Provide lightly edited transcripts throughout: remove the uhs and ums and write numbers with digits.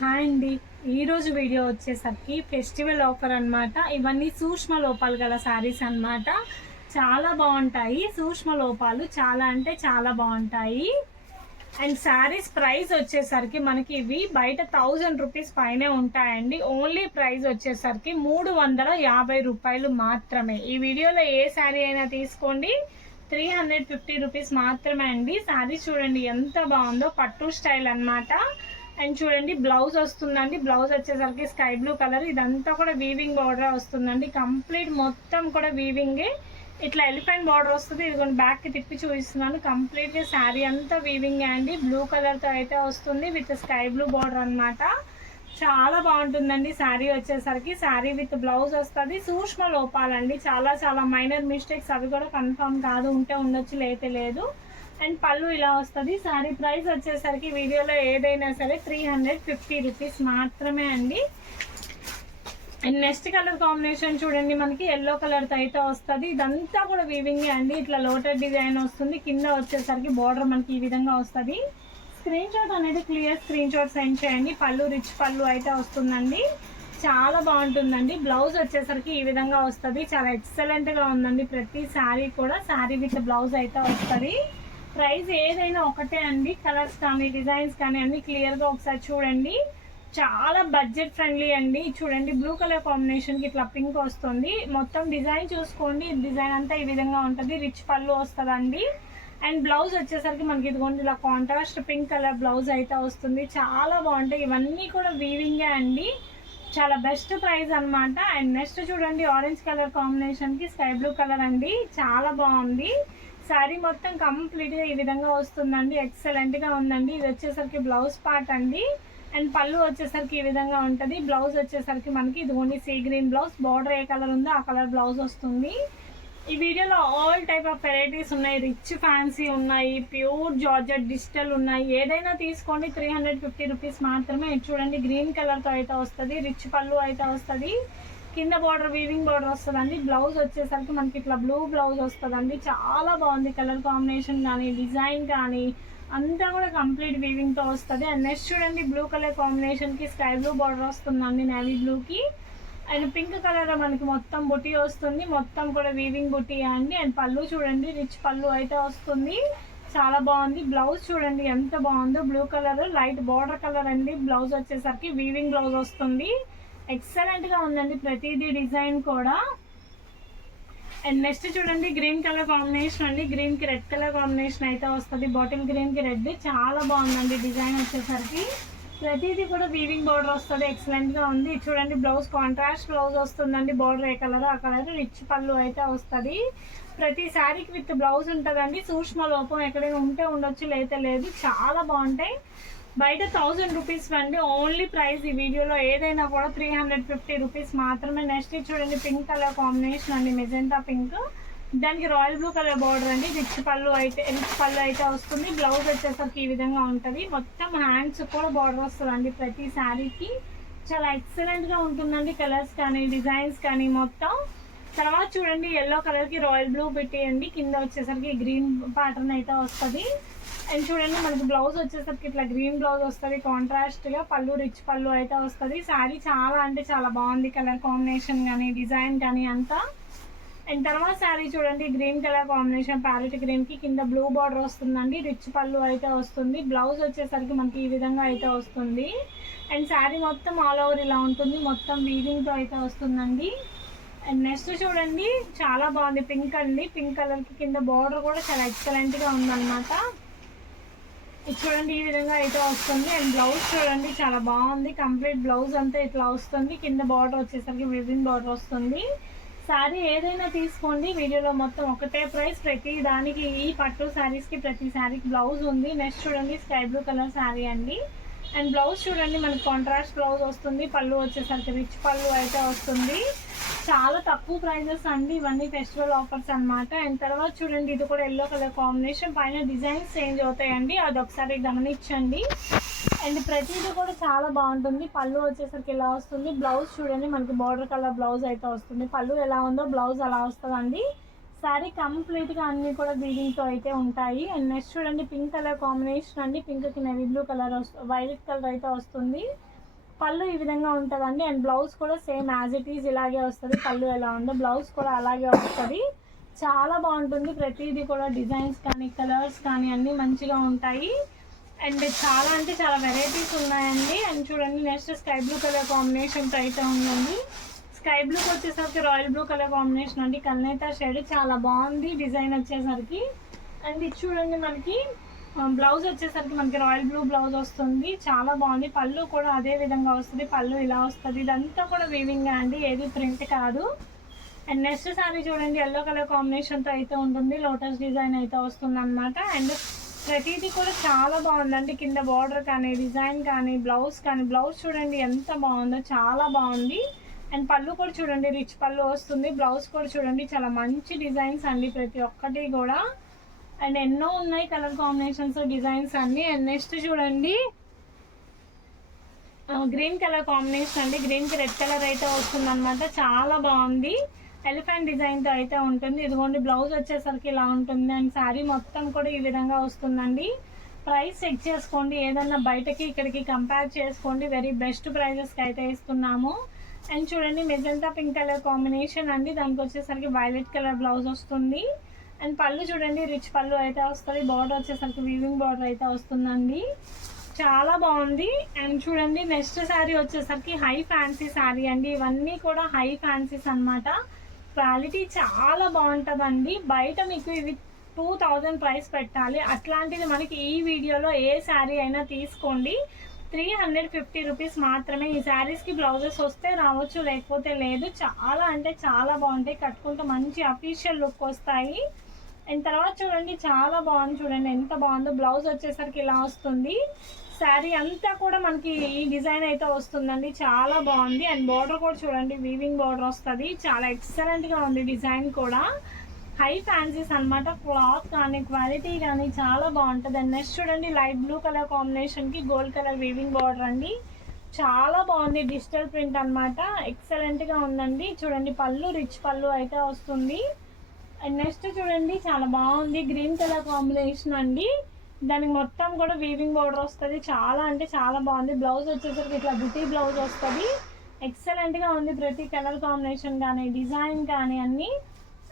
Hi అండి. ఈరోజు video వచ్చేసరికి ఫెస్టివల్ ఆఫర్ అనమాట. ఇవన్నీ సూక్ష్మ లోపాలు గల శారీస్ అనమాట. చాలా బాగుంటాయి. సూక్ష్మ లోపాలు చాలా అంటే చాలా బాగుంటాయి. అండ్ శారీస్ ప్రైస్ వచ్చేసరికి మనకి ఇవి బయట 1000 రూపీస్ పైనే ఉంటాయండి. ఓన్లీ ప్రైస్ వచ్చేసరికి 350 రూపాయలు మాత్రమే. ఈ వీడియోలో ఏ శారీ అయినా తీసుకోండి 350 రూపీస్ మాత్రమే అండి. శారీ చూడండి ఎంత బాగుందో, పట్టు స్టైల్ అనమాట. అండ్ చూడండి బ్లౌజ్ వస్తుందండి. బ్లౌజ్ వచ్చేసరికి స్కై బ్లూ కలర్. ఇదంతా కూడా వీవింగ్ బార్డర్ వస్తుందండి. కంప్లీట్ మొత్తం కూడా వీవింగే. ఇట్లా ఎలిఫెంట్ బార్డర్ వస్తుంది. ఇది బ్యాక్ కి తిప్పి చూపిస్తున్నాను. కంప్లీట్ గా శారీ అంతా వీవింగ్ అండి. బ్లూ కలర్ తో అయితే వస్తుంది విత్ స్కై బ్లూ బార్డర్ అనమాట. చాలా బాగుంటుందండి శారీ వచ్చేసరికి. శారీ విత్ బ్లౌజ్ వస్తుంది. సూక్ష్మ లోపాలండి, చాలా చాలా మైనర్ మిస్టేక్స్, అవి కూడా కన్ఫర్మ్ కాదు. ఉంటే ఉండొచ్చు, లేతే లేదు. అండ్ పళ్ళు ఇలా వస్తుంది. శారీ ప్రైస్ వచ్చేసరికి వీడియోలో ఏదైనా సరే 350 రూపీస్ మాత్రమే అండి. అండ్ నెక్స్ట్ కలర్ కాంబినేషన్ చూడండి, మనకి ఎల్లో కలర్ తో అయితే వస్తుంది. ఇదంతా కూడా వీవింగ్ అండి. ఇట్లా లోటెడ్ డిజైన్ వస్తుంది. కింద వచ్చేసరికి బార్డర్ మనకి ఈ విధంగా వస్తుంది. స్క్రీన్ షాట్ అనేది క్లియర్ స్క్రీన్ షాట్ సెండ్ చేయండి. పళ్ళు రిచ్ పళ్ళు అయితే వస్తుందండి. చాలా బాగుంటుందండి. బ్లౌజ్ వచ్చేసరికి ఈ విధంగా వస్తుంది. చాలా ఎక్సలెంట్ గా ఉందండి. ప్రతి శారీ కూడా శారీ విత్ బ్లౌజ్ అయితే వస్తుంది. ప్రైస్ ఏదైనా ఒకటే అండి. కలర్స్ కానీ డిజైన్స్ కానీ అన్ని క్లియర్ గా ఒకసారి చూడండి. చాలా బడ్జెట్ ఫ్రెండ్లీ అండి. చూడండి బ్లూ కలర్ కాంబినేషన్ కి ఇట్లా పింక్ వస్తుంది. మొత్తం డిజైన్ చూసుకోండి. డిజైన్ అంతా ఈ విధంగా ఉంటుంది. రిచ్ పళ్ళు వస్తుందండి. అండ్ బ్లౌజ్ వచ్చేసరికి మనకి ఇదిగోండి ఇలా కాంట్రాస్ట్ పింక్ కలర్ బ్లౌజ్ అయితే వస్తుంది. చాలా బాగుంటాయి. ఇవన్నీ కూడా వీవింగే అండి. చాలా బెస్ట్ ప్రైస్ అనమాట. అండ్ నెక్స్ట్ చూడండి ఆరెంజ్ కలర్ కాంబినేషన్ కి స్కై బ్లూ కలర్ అండి. చాలా బాగుంది. శారీ మొత్తం కంప్లీట్ గా ఈ విధంగా వస్తుందండి. ఎక్సలెంట్ గా ఉందండి. ఇది వచ్చేసరికి బ్లౌజ్ పార్ట్ అండి. అండ్ పళ్ళు వచ్చేసరికి ఈ విధంగా ఉంటది. బ్లౌజ్ వచ్చేసరికి మనకి ఇది only sea green blouse. Border ఏ కలర్ ఉందో ఆ కలర్ బ్లౌజ్ వస్తుంది. ఈ వీడియోలో ఆల్ టైప్ ఆఫ్ వెరైటీస్ ఉన్నాయి. రిచ్ ఫ్యాన్సీ ఉన్నాయి, ప్యూర్ జార్జెట్ డిజిటల్ ఉన్నాయి. ఏదైనా తీసుకోండి 350 రూపీస్ మాత్రమే. చూడండి గ్రీన్ కలర్ తో అయితే వస్తుంది. రిచ్ పళ్ళు అయితే వస్తుంది. కింద బార్డర్ వీవింగ్ బార్డర్ వస్తుందండి. బ్లౌజ్ వచ్చేసరికి మనకి ఇట్లా బ్లూ బ్లౌజ్ వస్తుందండి. చాలా బాగుంది. కలర్ కాంబినేషన్ కానీ డిజైన్ కానీ అంతా కూడా కంప్లీట్ వీవింగ్ తో వస్తుంది. అండ్ నెక్స్ట్ చూడండి బ్లూ కలర్ కాంబినేషన్ కి స్కై బ్లూ బార్డర్ వస్తుందండి నేవీ బ్లూ కి. అండ్ పింక్ కలర్ మనకి మొత్తం బుటీ వస్తుంది. మొత్తం కూడా వీవింగ్ బుటీ అండి. అండ్ పళ్ళు చూడండి రిచ్ పళ్ళు అయితే వస్తుంది. చాలా బాగుంది. బ్లౌజ్ చూడండి ఎంత బాగుందో. Blue colour light border colour అండి. బ్లౌజ్ వచ్చేసరికి వీవింగ్ బ్లౌజ్ వస్తుంది. ఎక్సలెంట్ గా ఉందండి ప్రతిదీ డిజైన్ కూడా. అండ్ నెక్స్ట్ చూడండి గ్రీన్ కలర్ కాంబినేషన్ అండి. గ్రీన్ కి రెడ్ కలర్ కాంబినేషన్ అయితే వస్తుంది. బాటిల్ గ్రీన్ కి రెడ్. చాలా బాగుందండి డిజైన్ వచ్చేసరికి. ప్రతిదీ కూడా వీవింగ్ బార్డర్ వస్తుంది. ఎక్సలెంట్ గా ఉంది. చూడండి బ్లౌజ్ కాంట్రాస్ట్ బ్లౌజ్ వస్తుందండి. బార్డర్ ఏ కలర్ ఆ కలర్. రిచ్ పళ్ళు అయితే వస్తుంది. ప్రతి శారీకి విత్ బ్లౌజ్ ఉంటుందండి. సూక్ష్మ లోపం ఎక్కడైనా ఉంటే ఉండొచ్చు, లేతే లేదు. చాలా బాగుంటాయి. బయట 1000 రూపీస్ అండి. ఓన్లీ ప్రైస్ ఈ వీడియోలో ఏదైనా కూడా 350 రూపీస్ మాత్రమే. నెక్స్ట్ చూడండి పింక్ కలర్ కాంబినేషన్ అండి. Magenta pink. దానికి రాయల్ బ్లూ కలర్ బార్డర్ అండి. రిచ్ పళ్ళు అయితే వస్తుంది. బ్లౌజ్ వచ్చేసరికి ఈ విధంగా ఉంటుంది. మొత్తం హ్యాండ్స్ కూడా బార్డర్ వస్తుందండి ప్రతి శారీకి. చాలా ఎక్సలెంట్ గా ఉంటుందండి. కలర్స్ కానీ డిజైన్స్ కానీ మొత్తం. తర్వాత చూడండి ఎల్లో కలర్ కి రాయల్ బ్లూ పెట్టేయండి. కింద వచ్చేసరికి గ్రీన్ ప్యాటర్న్ అయితే వస్తుంది. అండ్ చూడండి మనకి బ్లౌజ్ వచ్చేసరికి ఇట్లా గ్రీన్ బ్లౌజ్ వస్తుంది. కాంట్రాస్ట్ గా పళ్ళు రిచ్ పళ్ళు అయితే వస్తుంది. శారీ చాలా అంటే చాలా బాగుంది. కలర్ కాంబినేషన్ కానీ డిజైన్ కానీ అంతా. అండ్ తర్వాత శారీ చూడండి green colour combination parrot green కి కింద బ్లూ బార్డర్ వస్తుందండి. రిచ్ పళ్ళు అయితే వస్తుంది. బ్లౌజ్ వచ్చేసరికి మనకి ఈ విధంగా అయితే వస్తుంది. అండ్ శారీ మొత్తం ఆల్ ఓవర్ ఇలా ఉంటుంది. మొత్తం వీవింగ్ తో అయితే వస్తుందండి. అండ్ నెక్స్ట్ చూడండి చాలా బాగుంది. పింక్ అండి. పింక్ కలర్ కి కింద బార్డర్ కూడా చాలా ఎక్సలెంట్ గా ఉందన్నమాట. ఇది చూడండి ఈ విధంగా అయితే వస్తుంది. అండ్ బ్లౌజ్ చూడండి చాలా బాగుంది. కంప్లీట్ బ్లౌజ్ అంతా ఇట్లా వస్తుంది. కింద బార్డర్ వచ్చేసరికి వివింగ్ బార్డర్ వస్తుంది. శారీ ఏదైనా తీసుకోండి. వీడియోలో మొత్తం ఒకటే ప్రైస్. ప్రతి దానికి ఈ పట్టు శారీస్ కి ప్రతి శారీకి బ్లౌజ్ ఉంది. నెక్స్ట్ చూడండి స్కై బ్లూ కలర్ శారీ అండి. అండ్ బ్లౌజ్ చూడండి మనకి కాంట్రాస్ట్ బ్లౌజ్ వస్తుంది. పళ్ళు వచ్చేసరికి రిచ్ పళ్ళు అయితే వస్తుంది. చాలా తక్కువ ప్రైజెస్ అండి. ఇవన్నీ ఫెస్టివల్ ఆఫర్స్ అనమాట. అండ్ తర్వాత చూడండి ఇది కూడా ఎల్లో కలర్ కాంబినేషన్. పైన డిజైన్స్ చేంజ్ అవుతాయండి. అది ఒకసారి గమనించండి. అండ్ ప్రతిదీ కూడా చాలా బాగుంటుంది. పళ్ళు వచ్చేసరికి ఇలా వస్తుంది. బ్లౌజ్ చూడండి మనకి బార్డర్ కలర్ బ్లౌజ్ అయితే వస్తుంది. పళ్ళు ఎలా ఉందో బ్లౌజ్ అలా వస్తుందండి. శారీ కంప్లీట్ గా అన్ని కూడా వీవింగ్ తో అయితే ఉంటాయి. అండ్ నెక్స్ట్ చూడండి పింక్ కలర్ కాంబినేషన్ అండి. పింక్ కి navy blue colour violet colour అయితే వస్తుంది. పళ్ళు ఈ విధంగా ఉంటుందండి. అండ్ బ్లౌజ్ కూడా సేమ్ యాజ్ ఇట్ ఈజ్ ఇలాగే వస్తుంది. పళ్ళు ఎలా ఉందో బ్లౌజ్ కూడా అలాగే వస్తుంది. చాలా బాగుంటుంది. ప్రతిదీ కూడా డిజైన్స్ కానీ కలర్స్ కానీ అన్నీ మంచిగా ఉంటాయి. అండ్ చాలా అంటే చాలా వెరైటీస్ ఉన్నాయండి. అండ్ చూడండి నెక్స్ట్ స్కై బ్లూ కలర్ కాంబినేషన్తో అయితే ఉందండి. స్కై బ్లూకి వచ్చేసరికి రాయల్ బ్లూ కలర్ కాంబినేషన్ అండి. కన్నైతా షేడ్ చాలా బాగుంది డిజైన్ వచ్చేసరికి. అండ్ ఇది చూడండి మనకి బ్లౌజ్ వచ్చేసరికి మనకి రాయల్ బ్లూ బ్లౌజ్ వస్తుంది. చాలా బాగుంది. పళ్ళు కూడా అదే విధంగా వస్తుంది. పళ్ళు ఇలా వస్తుంది. ఇదంతా కూడా వీవింగ్ అండి, ఏది ప్రింట్ కాదు. అండ్ నెక్స్ట్ సారీ చూడండి ఎల్లో కలర్ కాంబినేషన్తో అయితే ఉంటుంది. లోటస్ డిజైన్ అయితే వస్తుంది అనమాట. అండ్ ప్రతిదీ కూడా చాలా బాగుందండి. కింద బార్డర్ కానీ డిజైన్ కానీ బ్లౌజ్ కానీ, బ్లౌజ్ చూడండి ఎంత బాగుందో, చాలా బాగుంది. అండ్ పళ్ళు కూడా చూడండి రిచ్ పళ్ళు వస్తుంది. బ్లౌజ్ కూడా చూడండి చాలా మంచి డిజైన్స్ అండి ప్రతి ఒక్కటి కూడా. అండ్ ఎన్నో ఉన్నాయి కలర్ కాంబినేషన్స్ డిజైన్స్ అన్ని. అండ్ నెక్స్ట్ చూడండి గ్రీన్ కలర్ కాంబినేషన్ అండి. గ్రీన్కి రెడ్ కలర్ అయితే వస్తుంది అనమాట. చాలా బాగుంది. ఎలిఫెంట్ డిజైన్తో అయితే ఉంటుంది. ఇదిగోండి బ్లౌజ్ వచ్చేసరికి ఇలా ఉంటుంది. అండ్ శారీ మొత్తం కూడా ఈ విధంగా వస్తుందండి. ప్రైస్ చెక్ చేసుకోండి. ఏదన్నా బయటకి ఇక్కడికి కంపేర్ చేసుకోండి. వెరీ బెస్ట్ ప్రైజెస్కి అయితే ఇస్తున్నాము. అండ్ చూడండి మెజెంటా పింక్ కలర్ కాంబినేషన్ అండి. దానికి వచ్చేసరికి వైలెట్ కలర్ బ్లౌజ్ వస్తుంది. అండ్ పళ్ళు చూడండి రిచ్ పళ్ళు అయితే వస్తుంది. బార్డర్ వచ్చేసరికి వీవింగ్ బార్డర్ అయితే వస్తుందండి. చాలా బాగుంది. అండ్ చూడండి నెక్స్ట్ శారీ వచ్చేసరికి హై ఫ్యాన్సీ శారీ అండి. ఇవన్నీ కూడా హై ఫ్యాన్సీస్ అనమాట. క్వాలిటీ చాలా బాగుంటుందండి. బయట మీకు ఇవి 2000 ప్రైస్ పెట్టాలి. అట్లాంటిది మనకి ఈ వీడియోలో ఏ శారీ అయినా తీసుకోండి 350 రూపీస్ మాత్రమే. ఈ శారీస్కి బ్లౌజెస్ వస్తే రావచ్చు, లేకపోతే లేదు. చాలా అంటే చాలా బాగుంటాయి. కట్టుకుంటే మంచి అఫీషియల్ లుక్ వస్తాయి. అండ్ తర్వాత చూడండి చాలా బాగుంది. చూడండి ఎంత బాగుందో. బ్లౌజ్ వచ్చేసరికి ఇలా వస్తుంది. శారీ అంతా కూడా మనకి ఈ డిజైన్ అయితే వస్తుందండి. చాలా బాగుంది. అండ్ బార్డర్ కూడా చూడండి వీవింగ్ బార్డర్ వస్తుంది. చాలా ఎక్సలెంట్గా ఉంది డిజైన్ కూడా. హై ఫ్యాన్సీస్ అనమాట. క్లాత్ కానీ క్వాలిటీ కానీ చాలా బాగుంటుంది. అండ్ నెక్స్ట్ చూడండి లైట్ బ్లూ కలర్ కాంబినేషన్కి గోల్డ్ కలర్ వీవింగ్ బార్డర్ అండి. చాలా బాగుంది. డిజిటల్ ప్రింట్ అనమాట. ఎక్సలెంట్గా ఉందండి. చూడండి పళ్ళు రిచ్ పళ్ళు అయితే వస్తుంది. అండ్ నెక్స్ట్ చూడండి చాలా బాగుంది. గ్రీన్ కలర్ కాంబినేషన్ అండి. దానికి మొత్తం కూడా వీవింగ్ బార్డర్ వస్తుంది. చాలా అంటే చాలా బాగుంది. బ్లౌజ్ వచ్చేసరికి ఇట్లా బుటీ బ్లౌజ్ వస్తుంది. ఎక్సలెంట్గా ఉంది. ప్రతి కలర్ కాంబినేషన్ కానీ డిజైన్ కానీ అన్నీ.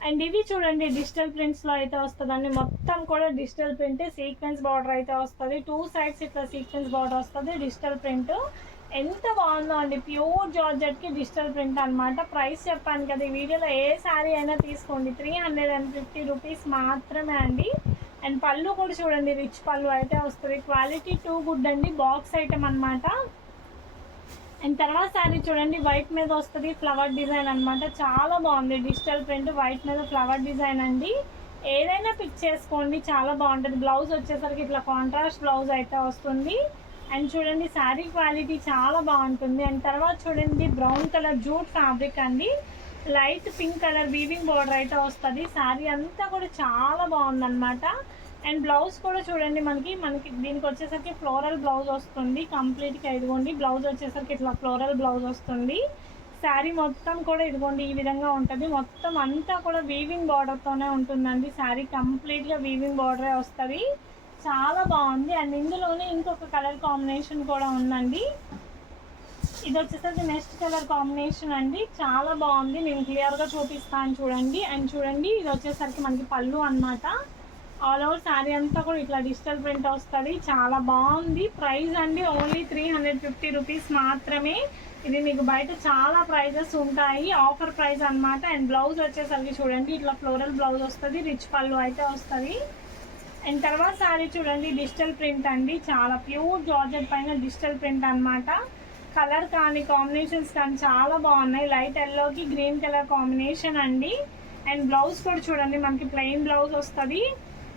అండ్ ఇవి చూడండి డిజిటల్ ప్రింట్స్లో అయితే వస్తుందండి. మొత్తం కూడా డిజిటల్ ప్రింట్. సీక్వెన్స్ బార్డర్ అయితే వస్తుంది. 2 సైడ్స్ ఇట్లా సీక్వెన్స్ బార్డర్ వస్తుంది. డిజిటల్ ప్రింట్ ఎంత బాగుందో అండి. ప్యూర్ జార్జెట్కి డిజిటల్ ప్రింట్ అనమాట. ప్రైస్ చెప్పాను కదా ఈ వీడియోలో. ఏ శారీ అయినా తీసుకోండి 350 రూపీస్ మాత్రమే అండి. అండ్ పళ్ళు కూడా చూడండి రిచ్ పళ్ళు అయితే వస్తుంది. క్వాలిటీ టూ గుడ్ అండి. బాక్స్ ఐటమ్ అనమాట. అండ్ తర్వాత శారీ చూడండి వైట్ మీద వస్తుంది. ఫ్లవర్ డిజైన్ అనమాట. చాలా బాగుంది. డిజిటల్ ప్రింట్ వైట్ మీద ఫ్లవర్ డిజైన్ అండి. ఏదైనా పిక్ చేసుకోండి చాలా బాగుంటుంది. బ్లౌజ్ వచ్చేసరికి ఇట్లా కాంట్రాస్ట్ బ్లౌజ్ అయితే వస్తుంది. అండ్ చూడండి శారీ క్వాలిటీ చాలా బాగుంటుంది. అండ్ తర్వాత చూడండి బ్రౌన్ కలర్ జూట్ ఫ్యాబ్రిక్ అండి. Light pink colour weaving border అయితే వస్తుంది. శారీ అంతా కూడా చాలా బాగుందన్నమాట. అండ్ బ్లౌజ్ కూడా చూడండి మనకి దీనికి వచ్చేసరికి ఫ్లోరల్ బ్లౌజ్ వస్తుంది. కంప్లీట్గా ఇదిగోండి బ్లౌజ్ వచ్చేసరికి ఇట్లా ఫ్లోరల్ బ్లౌజ్ వస్తుంది. శారీ మొత్తం కూడా ఇదిగోండి ఈ విధంగా ఉంటుంది. మొత్తం అంతా కూడా వీవింగ్ బార్డర్తోనే ఉంటుందండి. శారీ కంప్లీట్గా వీవింగ్ బార్డరే వస్తుంది. చాలా బాగుంది. అండ్ ఇందులోనే ఇంకొక కలర్ కాంబినేషన్ కూడా ఉందండి. ఇది వచ్చేసరికి నెక్స్ట్ కలర్ కాంబినేషన్ అండి. చాలా బాగుంది. నేను క్లియర్గా చూపిస్తాను చూడండి. అండ్ చూడండి ఇది వచ్చేసరికి మనకి పళ్ళు అనమాట. ఆల్ ఓవర్ శారీ అంతా కూడా ఇట్లా డిజిటల్ ప్రింట్ వస్తుంది. చాలా బాగుంది. ప్రైస్ అండి ఓన్లీ 350 రూపీస్ మాత్రమే. ఇది మీకు బయట చాలా ప్రైజెస్ ఉంటాయి. ఆఫర్ ప్రైస్ అనమాట. అండ్ బ్లౌజ్ వచ్చేసరికి చూడండి ఇట్లా ఫ్లోరల్ బ్లౌజ్ వస్తుంది. రిచ్ పళ్ళు అయితే వస్తుంది. అండ్ తర్వాత శారీ చూడండి డిజిటల్ ప్రింట్ అండి. చాలా ప్యూర్ జార్జెట్ పైన డిజిటల్ ప్రింట్ అనమాట. కలర్ కానీ కాంబినేషన్స్ కానీ చాలా బాగున్నాయి. లైట్ ఎల్లోకి గ్రీన్ కలర్ కాంబినేషన్ అండి. అండ్ బ్లౌజ్ కూడా చూడండి మనకి ప్లెయిన్ బ్లౌజ్ వస్తుంది.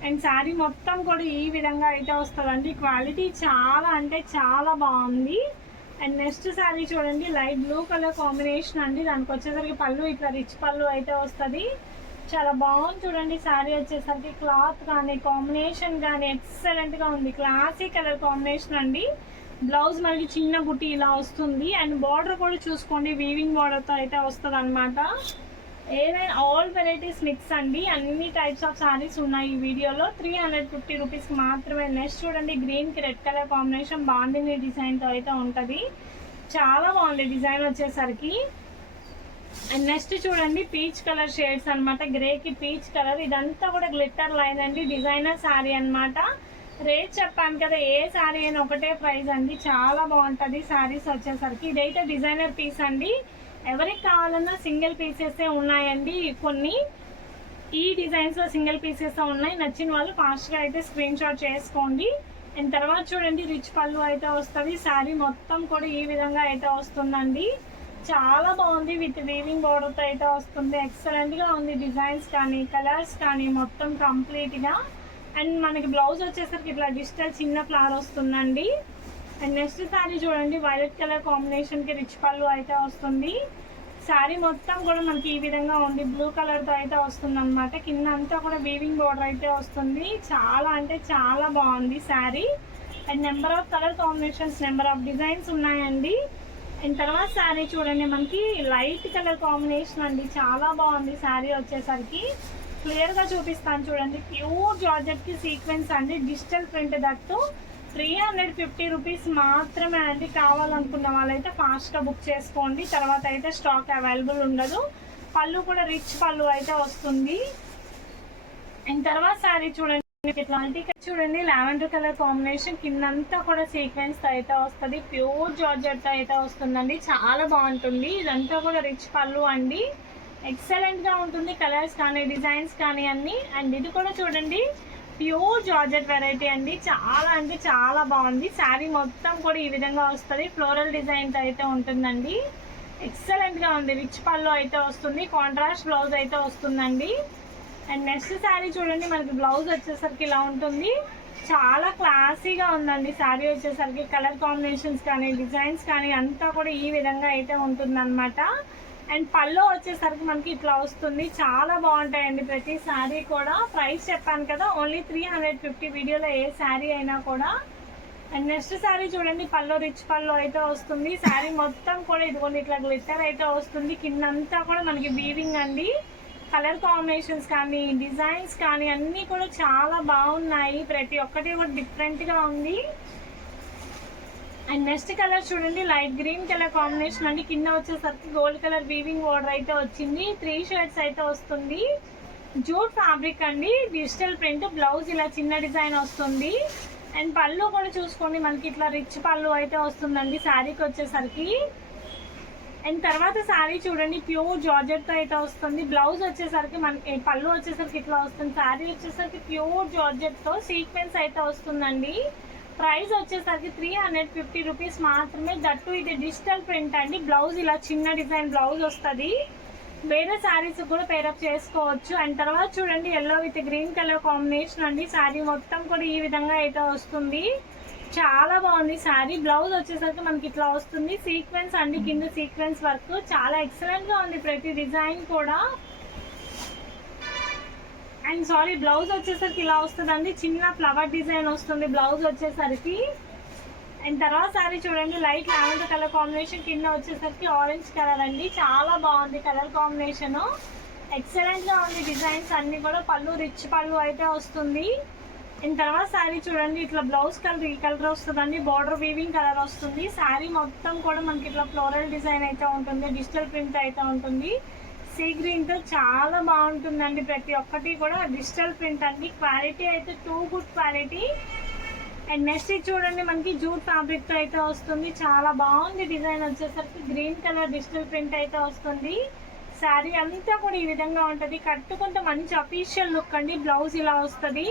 అండ్ శారీ మొత్తం కూడా ఈ విధంగా అయితే వస్తుందండి. క్వాలిటీ చాలా అంటే చాలా బాగుంది. అండ్ నెక్స్ట్ శారీ చూడండి లైట్ బ్లూ కలర్ కాంబినేషన్ అండి. దానికి వచ్చేసరికి పళ్ళు ఇట్లా రిచ్ పళ్ళు అయితే వస్తుంది. చాలా బాగుంది. చూడండి శారీ వచ్చేసరికి క్లాత్ కానీ కాంబినేషన్ కానీ ఎక్సలెంట్గా ఉంది. క్లాసీ కలర్ కాంబినేషన్ అండి. బ్లౌజ్ మనకి చిన్న బుట్టి ఇలా వస్తుంది. అండ్ బార్డర్ కూడా చూసుకోండి వీవింగ్ బార్డర్తో అయితే వస్తుంది అనమాట. ఏదైనా ఆల్ వెరైటీస్ మిక్స్ అండి. అన్ని టైప్స్ ఆఫ్ శారీస్ ఉన్నాయి ఈ వీడియోలో. 350 రూపీస్కి మాత్రమే. నెక్స్ట్ చూడండి గ్రీన్కి రెడ్ కలర్ కాంబినేషన్ బాందిని డిజైన్తో అయితే ఉంటుంది. చాలా బాగుంది డిజైన్ వచ్చేసరికి. అండ్ నెక్స్ట్ చూడండి పీచ్ కలర్ షేడ్స్ అనమాట, గ్రేకి పీచ్ కలర్. ఇదంతా కూడా గ్లిట్టర్ లైన్ అండి, డిజైనర్ శారీ అనమాట. రేట్ చెప్పాను కదా, ఏ శారీ అయినా ఒకటే ప్రైస్ అండి. చాలా బాగుంటుంది శారీస్ వచ్చేసరికి. ఇదైతే డిజైనర్ పీస్ అండి, ఎవరికి కావాలన్నా సింగిల్ పీసెస్ ఉన్నాయండి కొన్ని. ఈ డిజైన్స్ లో సింగిల్ పీసెస్ ఉన్నాయి. నచ్చిన వాళ్ళు ఫాస్ట్ గా అయితే స్క్రీన్ షాట్ చేసుకోండి. అండ్ తర్వాత చూడండి రిచ్ పళ్ళు అయితే వస్తుంది. శారీ మొత్తం కూడా ఈ విధంగా అయితే వస్తుందండి. చాలా బాగుంది, విత్ వీవింగ్ బోర్డర్తో అయితే వస్తుంది. ఎక్సలెంట్గా ఉంది, డిజైన్స్ కానీ కలర్స్ కానీ మొత్తం కంప్లీట్గా. అండ్ మనకి బ్లౌజ్ వచ్చేసరికి ఇట్లా డిజిటల్ చిన్న ఫ్లవర్ వస్తుందండి. అండ్ నెక్స్ట్ శారీ చూడండి, వైలెట్ కలర్ కాంబినేషన్కి రిచ్ పళ్ళు అయితే వస్తుంది. శారీ మొత్తం కూడా మనకి ఈ విధంగా ఉంది, బ్లూ కలర్తో అయితే వస్తుంది అనమాట. కింద అంతా కూడా వీవింగ్ బోర్డర్ అయితే వస్తుంది. చాలా అంటే చాలా బాగుంది sari. And number of colour combinations, number of designs ఉన్నాయండి. అండ్ తర్వాత శారీ చూడండి, మనకి లైట్ కలర్ కాంబినేషన్ అండి. చాలా బాగుంది శారీ వచ్చేసరికి. క్లియర్గా చూపిస్తాను చూడండి. ప్యూర్ జార్జెట్కి సీక్వెన్స్ అండి, డిజిటల్ ప్రింట్. దట్టు 350 రూపీస్ మాత్రమే అండి. కావాలనుకున్న వాళ్ళైతే ఫాస్ట్గా బుక్ చేసుకోండి, తర్వాత అయితే స్టాక్ అవైలబుల్ ఉండదు. పళ్ళు కూడా రిచ్ పళ్ళు అయితే వస్తుంది. అండ్ తర్వాత శారీ చూడండి, చూడండి లావెండర్ కలర్ కాంబినేషన్, కిందంతా కూడా సీక్వెన్స్ అయితే వస్తుంది. ప్యూర్ జార్జెట్ అయితే వస్తుందండి, చాలా బాగుంటుంది. ఇదంతా కూడా రిచ్ పళ్ళు అండి, ఎక్సలెంట్ గా ఉంటుంది. కలర్స్ కానీ డిజైన్స్ కానీ అన్ని. అండ్ ఇది కూడా చూడండి ప్యూర్ జార్జెట్ వెరైటీ అండి, చాలా అంటే చాలా బాగుంది. శారీ మొత్తం కూడా ఈ విధంగా వస్తుంది, ఫ్లోరల్ డిజైన్ అయితే ఉంటుందండి. ఎక్సలెంట్ గా ఉంది, రిచ్ పళ్ళు అయితే వస్తుంది, కాంట్రాస్ట్ బ్లౌజ్ అయితే వస్తుందండి. అండ్ నెక్స్ట్ శారీ చూడండి, మనకి బ్లౌజ్ వచ్చేసరికి ఇలా ఉంటుంది. చాలా క్లాసీగా ఉందండి శారీ వచ్చేసరికి. కలర్ కాంబినేషన్స్ కానీ డిజైన్స్ కానీ అంతా కూడా ఈ విధంగా అయితే ఉంటుందన్నమాట. అండ్ పళ్ళు వచ్చేసరికి మనకి ఇట్లా వస్తుంది. చాలా బాగుంటాయండి ప్రతి శారీ కూడా. ప్రైస్ చెప్పాను కదా, ఓన్లీ 350 వీడియోలో ఏ శారీ అయినా కూడా. అండ్ నెక్స్ట్ శారీ చూడండి, పళ్ళు రిచ్ పళ్ళు అయితే వస్తుంది. శారీ మొత్తం కూడా ఇదిగోండి ఇట్లా గ్లిట్టర్ అయితే వస్తుంది. కిందంతా కూడా మనకి వీవింగ్ అండి. కలర్ కాంబినేషన్స్ కానీ డిజైన్స్ కానీ అన్నీ కూడా చాలా బాగున్నాయి. ప్రతి ఒక్కటి కూడా డిఫరెంట్గా ఉంది. అండ్ నెక్స్ట్ కలర్ చూడండి, లైట్ గ్రీన్ కలర్ కాంబినేషన్ అండి. కింద వచ్చేసరికి గోల్డ్ కలర్ వీవింగ్ బోర్డర్ అయితే వచ్చింది. 3 షేడ్స్ అయితే వస్తుంది. జూట్ ఫ్యాబ్రిక్ అండి, డిజిటల్ ప్రింట్. బ్లౌజ్ ఇలా చిన్న డిజైన్ వస్తుంది. అండ్ పళ్ళు కూడా చూసుకోండి, మనకి ఇట్లా రిచ్ పళ్ళు అయితే వస్తుందండి శారీకి వచ్చేసరికి. అండ్ తర్వాత శారీ చూడండి, ప్యూర్ జార్జెట్తో అయితే వస్తుంది. బ్లౌజ్ వచ్చేసరికి మనకి, పళ్ళు వచ్చేసరికి ఇట్లా వస్తుంది. శారీ వచ్చేసరికి ప్యూర్ జార్జెట్తో సీక్వెన్స్ అయితే వస్తుందండి. ప్రైస్ వచ్చేసరికి 350 రూపీస్ మాత్రమే. దట్టు ఇది డిజిటల్ ప్రింట్ అండి. బ్లౌజ్ ఇలా చిన్న డిజైన్ బ్లౌజ్ వస్తుంది. వేరే శారీస్ కూడా పేరప్ చేసుకోవచ్చు. అండ్ తర్వాత చూడండి, yellow with green colour combination అండి. శారీ మొత్తం కూడా ఈ విధంగా అయితే వస్తుంది. చాలా బాగుంది శారీ. బ్లౌజ్ వచ్చేసరికి మనకి ఇట్లా వస్తుంది, సీక్వెన్స్ అండి, కింద సీక్వెన్స్ వర్క్. చాలా ఎక్సలెంట్ గా ఉంది ప్రతి డిజైన్ కూడా. అండ్ సారీ, బ్లౌజ్ వచ్చేసరికి ఇలా వస్తుందండి, చిన్న ఫ్లవర్ డిజైన్ వస్తుంది బ్లౌజ్ వచ్చేసరికి. అండ్ తర్వాత శారీ చూడండి, లైట్ లావెండర్ కలర్ కాంబినేషన్, కింద వచ్చేసరికి ఆరెంజ్ కలర్ అండి. చాలా బాగుంది కలర్ కాంబినేషన్, ఎక్సలెంట్ గా ఉంది. డిజైన్స్ అన్ని కూడా. పళ్ళు రిచ్ పళ్ళు అయితే వస్తుంది. అండ్ తర్వాత శారీ చూడండి, ఇట్లా బ్లౌజ్ కలర్ ఈ కలర్ వస్తుందండి, బార్డర్ వీవింగ్ కలర్ వస్తుంది. శారీ మొత్తం కూడా మనకి ఇట్లా ఫ్లోరల్ డిజైన్ అయితే ఉంటుంది, డిజిటల్ ప్రింట్ అయితే ఉంటుంది. సీ గ్రీన్ తో చాలా బాగుంటుందండి. ప్రతి ఒక్కటి కూడా డిజిటల్ ప్రింట్ అండి. క్వాలిటీ అయితే too good quality. And next చూడండి, మనకి జూట్ ఫ్యాబ్రిక్ తో అయితే వస్తుంది. చాలా బాగుంది డిజైన్ వచ్చేసరికి. గ్రీన్ కలర్ డిజిటల్ ప్రింట్ అయితే వస్తుంది. శారీ అంతా కూడా ఈ విధంగా ఉంటుంది. కట్టుకుంటే మంచి అఫీషియల్ లుక్ అండి. బ్లౌజ్ ఇలా వస్తుంది.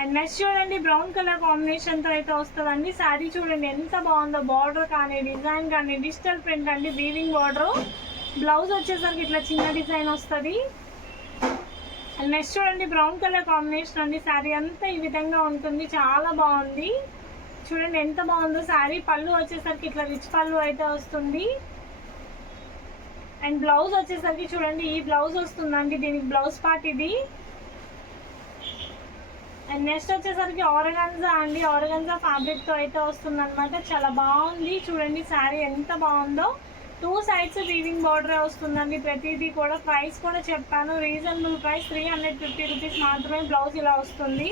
అండ్ నెక్స్ట్ చూడండి, బ్రౌన్ కలర్ కాంబినేషన్ తో అయితే వస్తుందండి. శారీ చూడండి ఎంత బాగుందో. బార్డర్ కానీ డిజైన్ కానీ డిజిటల్ ప్రింట్ అండి, వీవింగ్ బార్డర్. బ్లౌజ్ వచ్చేసరికి ఇట్లా చిన్న డిజైన్ వస్తుంది. అండ్ నెక్స్ట్ చూడండి, బ్రౌన్ కలర్ కాంబినేషన్ అండి. శారీ అంతా ఈ విధంగా ఉంటుంది. చాలా బాగుంది చూడండి ఎంత బాగుందో శారీ. పళ్ళు వచ్చేసరికి ఇట్లా రిచ్ పళ్ళు అయితే వస్తుంది. అండ్ బ్లౌజ్ వచ్చేసరికి చూడండి ఈ బ్లౌజ్ వస్తుందండి. దీనికి బ్లౌజ్ పార్ట్ ఇది. అండ్ నెక్స్ట్ వచ్చేసరికి ఆర్గన్జా అండి. ఆర్గన్జా ఫ్యాబ్రిక్ తో అయితే వస్తుంది అనమాట. చాలా బాగుంది చూడండి శారీ ఎంత బాగుందో. 2 సైడ్స్ వీవింగ్ బార్డర్ వస్తుందండి ప్రతిదీ కూడా. ప్రైస్ కూడా చెప్పాను, రీజనబుల్ ప్రైస్ 350 రూపీస్ మాత్రమే. బ్లౌజ్ ఇలా వస్తుంది.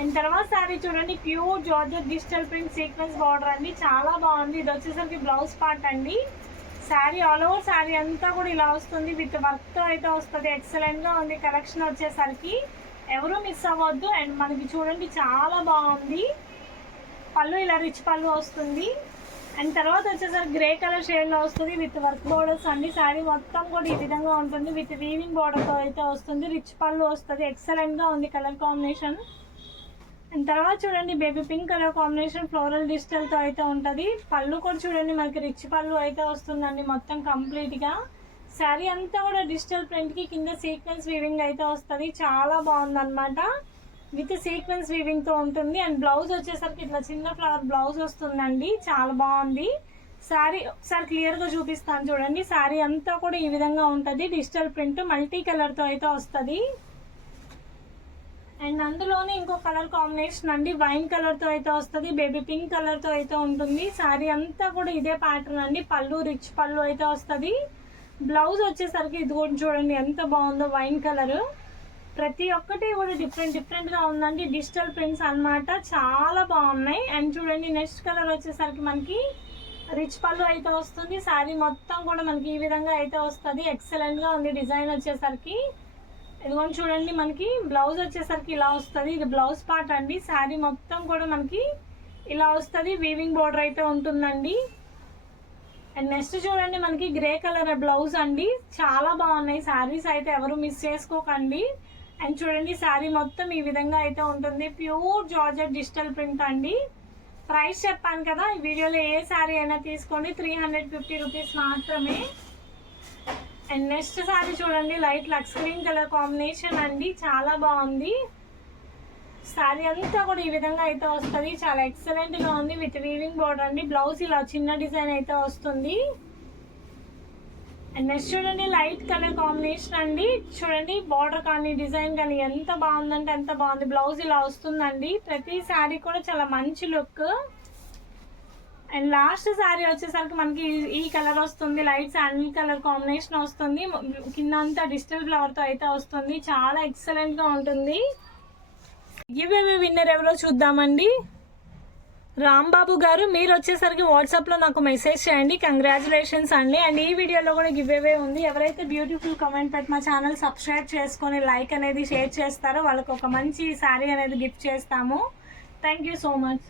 అండ్ తర్వాత శారీ చూడండి, pure georgette digital print sequence border అండి, చాలా బాగుంది. ఇది వచ్చేసరికి బ్లౌజ్ పార్ట్ అండి. శారీ ఆల్ ఓవర్ శారీ అంతా కూడా ఇలా వస్తుంది, విత్ వర్క్తో అయితే వస్తుంది. ఎక్సలెంట్గా ఉంది కలెక్షన్ వచ్చేసరికి, ఎవరు మిస్ అవ్వద్దు. అండ్ మనకి చూడండి చాలా బాగుంది. పళ్ళు ఇలా రిచ్ పళ్ళు వస్తుంది. అండ్ తర్వాత వచ్చేసరికి గ్రే కలర్ షేడ్లో వస్తుంది విత్ వర్క్ బోర్డర్స్ అండి. శారీ మొత్తం కూడా ఈ విధంగా ఉంటుంది, విత్ వీవింగ్ బోర్డర్తో అయితే వస్తుంది. రిచ్ పళ్ళు వస్తుంది, ఎక్సలెంట్గా ఉంది కలర్ కాంబినేషన్. అండ్ తర్వాత చూడండి baby pink colour combination floral డిజిటల్తో అయితే ఉంటుంది. పళ్ళు కూడా చూడండి మనకి రిచ్ పళ్ళు అయితే వస్తుందండి మొత్తం కంప్లీట్గా. శారీ అంతా కూడా డిజిటల్ ప్రింట్కి కింద సీక్వెన్స్ వీవింగ్ అయితే వస్తుంది, చాలా బాగుందన్నమాట. విత్ సీక్వెన్స్ వీవింగ్తో ఉంటుంది. అండ్ బ్లౌజ్ వచ్చేసరికి ఇట్లా చిన్న ఫ్లవర్ బ్లౌజ్ వస్తుందండి, చాలా బాగుంది. శారీ ఒకసారి క్లియర్గా చూపిస్తాను చూడండి. శారీ అంతా కూడా ఈ విధంగా ఉంటుంది, డిజిటల్ ప్రింట్ మల్టీ కలర్తో అయితే వస్తుంది. అండ్ అందులోనే ఇంకో కలర్ కాంబినేషన్ అండి, వైన్ కలర్తో అయితే వస్తుంది, బేబీ పింక్ కలర్తో అయితే ఉంటుంది. శారీ అంతా కూడా ఇదే ప్యాటర్న్ అండి. పళ్ళు రిచ్ పళ్ళు అయితే వస్తుంది. బ్లౌజ్ వచ్చేసరికి ఇది కూడా చూడండి ఎంత బాగుందో, వైన్ కలర్. ప్రతి ఒక్కటి కూడా డిఫరెంట్గా ఉందండి, డిజిటల్ ప్రింట్స్ అన్నమాట, చాలా బాగున్నాయి. అండ్ చూడండి నెక్స్ట్ కలర్ వచ్చేసరికి మనకి రిచ్ పళ్ళు అయితే వస్తుంది. శారీ మొత్తం కూడా మనకి ఈ విధంగా అయితే వస్తుంది, ఎక్సలెంట్గా ఉంది డిజైన్ వచ్చేసరికి. ఇదిగోండి చూడండి, మనకి బ్లౌజ్ వచ్చేసరికి ఇలా వస్తుంది, ఇది బ్లౌజ్ పార్ట్ అండి. శారీ మొత్తం కూడా మనకి ఇలా వస్తుంది, వీవింగ్ బోర్డర్ అయితే ఉంటుందండి. అండ్ నెక్స్ట్ చూడండి మనకి గ్రే కలర్ బ్లౌజ్ అండి, చాలా బాగున్నాయి శారీస్ అయితే, ఎవరు మిస్ చేసుకోకండి. అండ్ చూడండి శారీ మొత్తం ఈ విధంగా అయితే ఉంటుంది, ప్యూర్ జార్జెట్ డిజిటల్ ప్రింట్ అండి. ప్రైస్ చెప్పాను కదా, ఈ వీడియోలో ఏ శారీ అయినా తీసుకోండి, 350 రూపీస్ మాత్రమే. అండ్ నెక్స్ట్ శారీ చూడండి, light lux green colour combination అండి, చాలా బాగుంది. శారీ అంతా కూడా ఈ విధంగా అయితే వస్తుంది, చాలా ఎక్సలెంట్గా ఉంది, విత్ వీవింగ్ బోర్డర్ అండి. బ్లౌజ్ ఇలా చిన్న డిజైన్ అయితే వస్తుంది. అండ్ నెక్స్ట్ చూడండి లైట్ కలర్ కాంబినేషన్ అండి, చూడండి బార్డర్ కానీ డిజైన్ కానీ ఎంత బాగుందంటే ఎంత బాగుంది. బ్లౌజ్ ఇలా వస్తుందండి. ప్రతి శారీ కూడా చాలా మంచి లుక్. అండ్ లాస్ట్ శారీ వచ్చేసరికి మనకి ఈ కలర్ వస్తుంది, లైట్ శాండిల్ కలర్ కాంబినేషన్ వస్తుంది, కింద అంతా డిజిటల్ ఫ్లవర్తో అయితే వస్తుంది, చాలా ఎక్సలెంట్గా ఉంటుంది. గివ్ అవే విన్నర్ ఎవరో చూద్దామండి. రాంబాబు గారు, మీరు వచ్చేసరికి వాట్సాప్లో నాకు మెసేజ్ చేయండి. కంగ్రాచులేషన్స్ అండి. అండ్ ఈ వీడియోలో కూడా గివ్ అవే ఉంది. ఎవరైతే బ్యూటిఫుల్ కామెంట్ పెట్టి మా ఛానల్ సబ్స్క్రైబ్ చేసుకొని లైక్ అనేది షేర్ చేస్తారో వాళ్ళకి ఒక మంచి శారీ అనేది గిఫ్ట్ చేస్తాము. Thank you so much.